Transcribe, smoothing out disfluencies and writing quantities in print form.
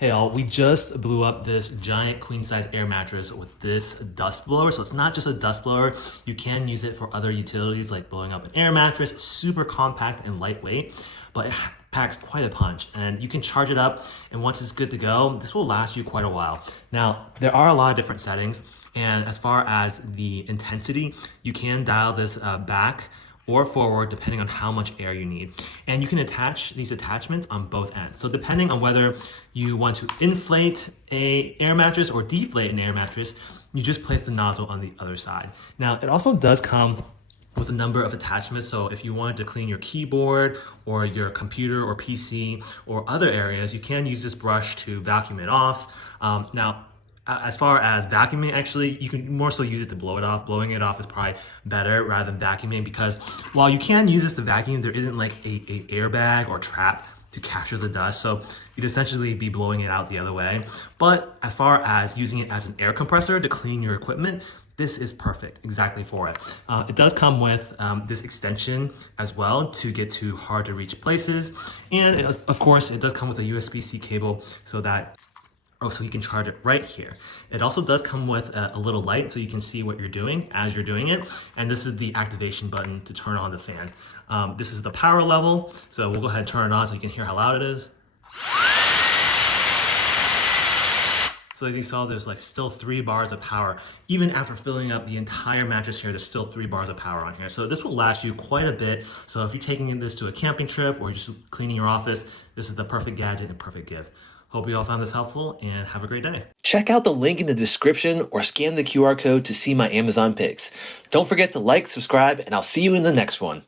Hey all, we just blew up this giant queen size air mattress with this dust blower. So it's not just a dust blower. You can use it for other utilities like blowing up an air mattress. It's super compact and lightweight, but it packs quite a punch and you can charge it up. And once it's good to go, this will last you quite a while. Now, there are a lot of different settings. And as far as the intensity, you can dial this back or forward depending on how much air you need. And you can attach these attachments on both ends. So depending on whether you want to inflate an air mattress or deflate an air mattress, you just place the nozzle on the other side. Now, it also does come with a number of attachments. So if you wanted to clean your keyboard or your computer or PC or other areas, you can use this brush to vacuum it off. Now, as far as vacuuming, actually, you can more so use it to blow it off. Blowing it off is probably better rather than vacuuming, because while you can use this to vacuum, there isn't like a airbag or trap to capture the dust. So you'd essentially be blowing it out the other way. But as far as using it as an air compressor to clean your equipment, this is perfect exactly for it. It does come with this extension as well to get to hard to reach places. And of course, it does come with a USB-C cable so you can charge it right here. It also does come with a little light so you can see what you're doing as you're doing it. And this is the activation button to turn on the fan. This is the power level. So we'll go ahead and turn it on so you can hear how loud it is. So as you saw, there's like still 3 bars of power. Even after filling up the entire mattress here, there's still 3 bars of power on here. So this will last you quite a bit. So if you're taking this to a camping trip or just cleaning your office, this is the perfect gadget and perfect gift. Hope you all found this helpful and have a great day. Check out the link in the description or scan the QR code to see my Amazon picks. Don't forget to like, subscribe, and I'll see you in the next one.